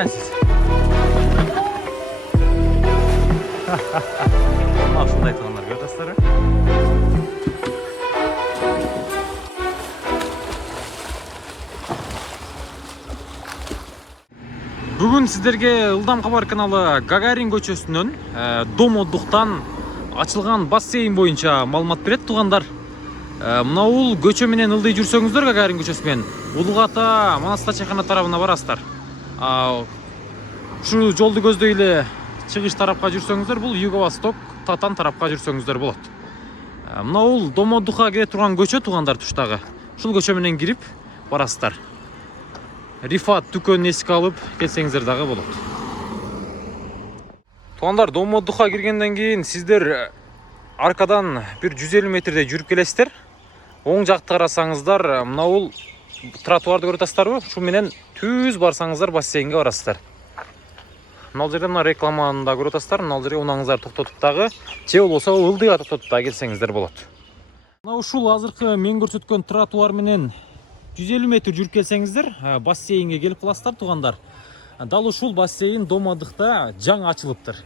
кайсаңыз? Ушундай туугандар, көрүп атасыздарбы? Бүгүн сиздерге Ылдам кабар каналы Гагарин көчөсүнөн Дом отдуктан ачылган бассейн боюнча маалымат берет туугандар. Мына бул көчө менен ылдый жүрсөңүздөр Гагарин көчөсү менен Улук Ата Манастар чайкана тарабына барасыздар. Ушу жолду көздөй эле чыгыш тарапка жүрсөңүздөр, бул Юго-Восток Татан тарапка жүрсөңүздөр болот. Мына бул Дом отдукка кире турган көчө туугандар туштагы. Ушул көчө менен кирип барасыздар. Рифат дүкөнүн эске алып келсеңиздер дагы болот. Туугандар, Дом отдукка киргенден кийин сиздер аркадан бир 150 метрдей жүрүп келесиздер. Оң жакты карасаңыздар, мына бул тротуарды көрүп атасыздарбы? Ушу менен түз барсаңыздар бассейнге барасыздар. Мына жерде мына рекламаны да көрүп атасыздар. Мына жерге унаңыздар токтотуп дагы, же болбосо ылдыйга токтотуп дагы келсеңиздер болот. Мына ушул азыркы мен көрсөткөн тротуар менен 150 метр жүрүп келсеңиздер, бассейнге келип каласыздар туугандар. Дал ушул бассейн Дом отдукта жаңы ачылыптыр.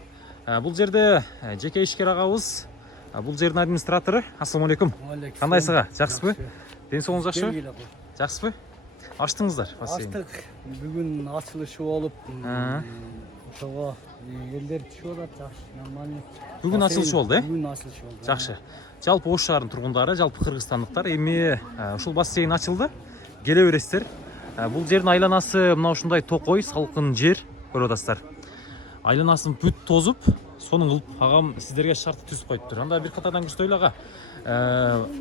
Бул жерде жеке ишкер агабыз, бул жердин администратору. Ассаламу алейкум. Кандайсызга? Жакшысызбы? Ден соолугуңуз жакшыбы? Жакшысызбы? Ачтыңыздар бассейнди? Ачтык. Бүгүн ачылышы болуп, ошого элдер түшүп атат, жакшы, нормально. Бүгүн ачылышы болду, Бүгүн ачылышы болду. Жакшы. Жалпы Ош шаарынын тургундары, жалпы кыргызстандыктар эми ушул бассейн ачылды. Келе бересиздер. Бул жердин айланасы мына ушундай токой, салкын жер, көрүп атасыздар. Айланасын бүт тозуп, сонун кылып агам сиздерге шарт түзүп коюптур. Анда бир катардан көрсөтөлү ага.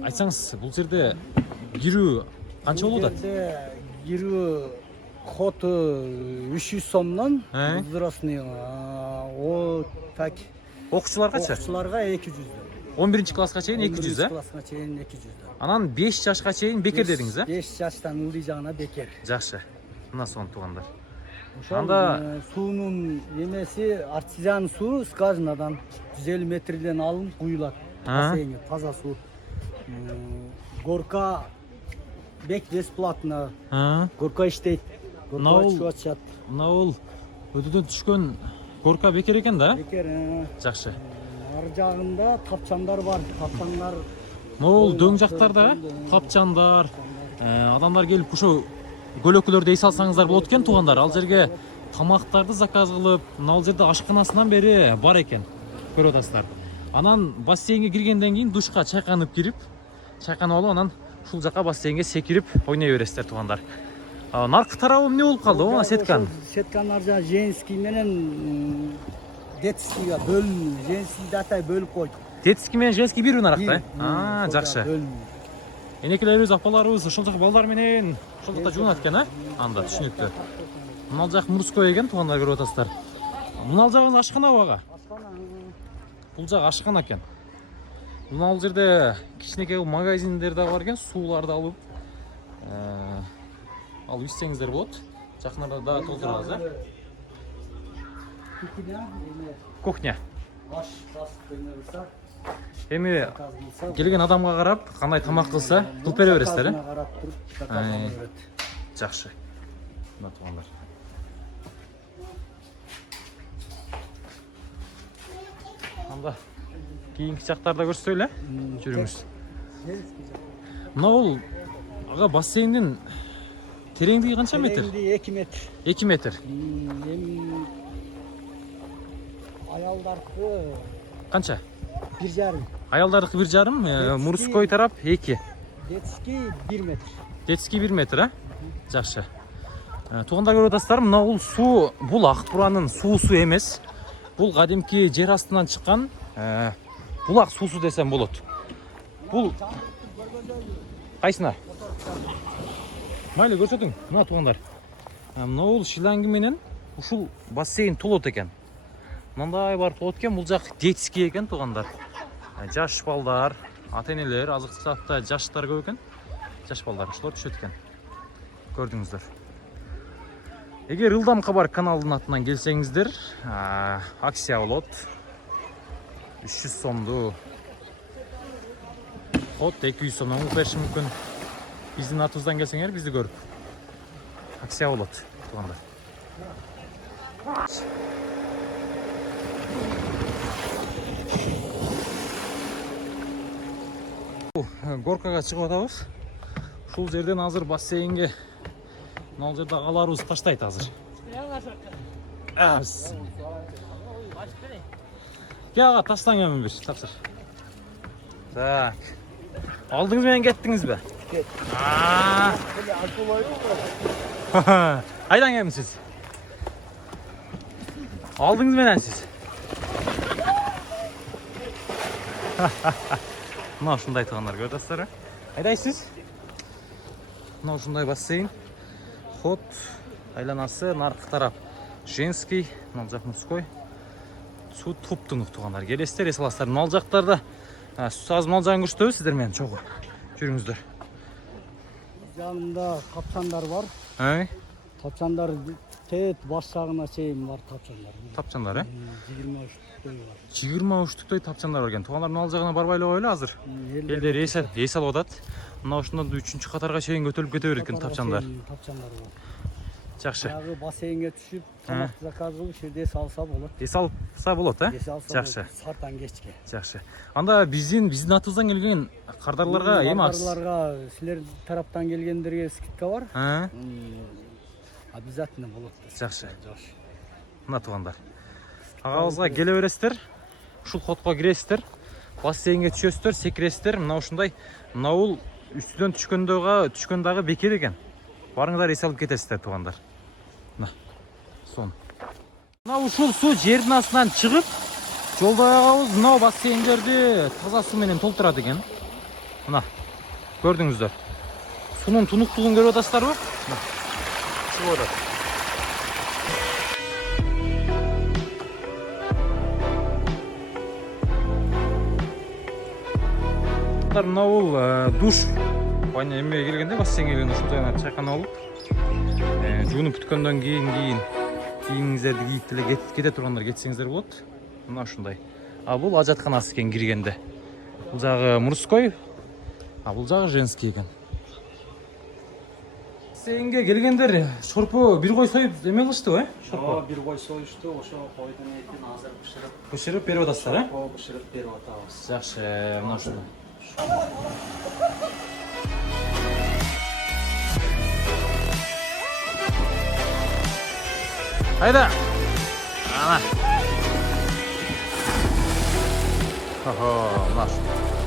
Айтсаңыз, бул жерде кирүү канча болуп атат? Кирүү хоту 300 сомдон, взрослый о так. Окуучуларгачы? Окуучуларга 200. 11 класска чейин 200, 11 класска чейин 200. Анан 5 жашка чейин бекер дедиңиз, 5 жаштан ылдый жагына бекер. Жакшы. Мына сонун туугандар. Анда суунун эмеси артезиан суу скважинадан 150 метрден алынып куюлат. Бассейнге таза суу. Горка бек бесплатно. Горка иштейт. Горка чыгып атышат. Мына бул өтөдөн түшкөн горка бекер экен да? Бекер. Жакшы. Ар жагында тапчандар бар. Тапчандар. Могул дөң жактарда тапчандар, адамдар келип ушу көлөкөлөрдү эс алсаңыздар болот экен туугандар. Ал жерге тамактарды заказ кылып, мына жерде ашканасынан бери бар экен. Көрүп атасыздар. Анан бассейнге киргенден кийин душка чайканып кирип, чайканып алып, анан ушул жака бассейнге секирип ойной бересиздер туугандар. Наркы тарабы эмне болуп калды? Ооба сеткан. Сеткандар жана женский менен детскийге бөлүнүп, женский датай бөлүп койдук. Детский менен женский бир наракта. Жакшы. Энекелерибиз, апаларыбыз ошол жак балдар менен ошол жакта жуунат экен, анда түшүнүктүү. Мына жак мужской экен туугандар, көрүп атасыздар. Мына жагы ашканабы ага? Ашкана. Бул жак ашкана экен. Мына жерде кичинекей магазиндер да бар экен, сууларды алып ичсеңиздер болот. Жакындарда да толтурабыз, Кухня. Эми келген адамга карап, кандай тамак кылса, кылып бере бересиздер, Жакшы. Мына туугандар. Анда кийинки жактарда көрсөтөлү, жүрүңүз. Мына бул ага бассейндин тереңдиги канча метр? 2 метр. 2 метр. Аялдардыкы Канча? 1,5. Аялдардыкы 1,5, мужской тарап 2. Детский 1 метр. Детский 1 метр, Жакшы. Туугандар, көрүп атасыздар, мына бул суу, бул ак буранын суусу эмес. Бул кадимки жер астынан чыккан булак суусу десем болот. Бул кайсына? Майлы көрсөтүң, мына туугандар. Мына бул шланги менен ушул бассейн толот экен. Мындай бар толот экен, бул жак детский экен туугандар. Жаш балдар, ата-энелер, азыктык затта жаштар көп экен. Жаш балдар ошолор түшөт экен. Көрдүңүздөр. Эгер Ылдам кабар каналынын атынан келсеңиздер, акция болот. 300 сомду хот 200 сомдон угуп бериши мүмкүн. Биздин атыбыздан келсеңер, бизди көрүп акция болот туугандар. Горкага чыгып атабыз. Ушул жерден азыр бассейнге мына жерде агаларыбыз таштайт азыр. Ага, таштаңмен бир, тапшыр. Так. Алдыңыз менен кеттиңиз бе? Айдан келипсиз? Алдыңыз менен сиз. Мына ушундай туугандар көрүп атасыздарбы? Айдайсыз? Мына ушундай бассейн. Ход айланасы наркы тарап женский, мына жак мужской. Су туптунук туугандар. Келесиздер, эс аласыздар. Мына жактарда аз мал жайын күчтөбү сиздер менен чогуу. Жүрүңүздөр. Жанымда тапчандар бар. Тапчандар тет баш жагына чейин бар тапчандар. Тапчандар, 23 бар. 23 тапчандар бар экен. Туугандар ал жагына барбай эле коелу азыр. Элдер эс алып атат. Мына ушундан 3-чү катарга чейин көтөрүлүп кете берет экен тапчандар. Тапчандар бар. Жакшы. Ягы бассейнге түшүп, тамак заказ кылып, жерде салса болот. Эс алса болот, Жакшы. Сартан кечке. Жакшы. Анда биздин атыбыздан келген кардарларга эми кардарларга силер тараптан келгендерге скидка бар. Обязательно болот. Жакшы. Мына туугандар. Агабызга келе бересиздер. Ушул ходко киресиздер. Бассейнге түшөсүздөр, секиресиздер. Мына ушундай наул үстүнөн түшкөн дагы бекер экен. Барыңыздар эс алып кетесиздер туугандар. Мына. Сон. Мына ушул суу жердин астынан чыгып, жолдо аягыбыз мына бассейндерди таза суу менен толтурат экен. Мына. Көрдүңүздөр. Суунун тунуктугун көрүп атасыздарбы? Мына. Чыгып атат. Мына бул душ. Баня эмеге келгенде бассейнге келгенде ушундай чайкана болуп, жуунуп бүткөндөн кийин кийимиңиздерди кийип деле кете тургандар кетсеңиздер болот. Мына ушундай. А бул ажатканасы экен киргенде. Бул жагы мужской, а бул жагы женский экен. Бассейнге келгендер шорпо бир кой союп эме кылыштыбы, Шорпо бир кой союшту, ошо койдун этин азыр бышырып берип атасыздар, бышырып берип атабыз. Жакшы, мына ушундай. Hayda. Ana. Oho, nasıl?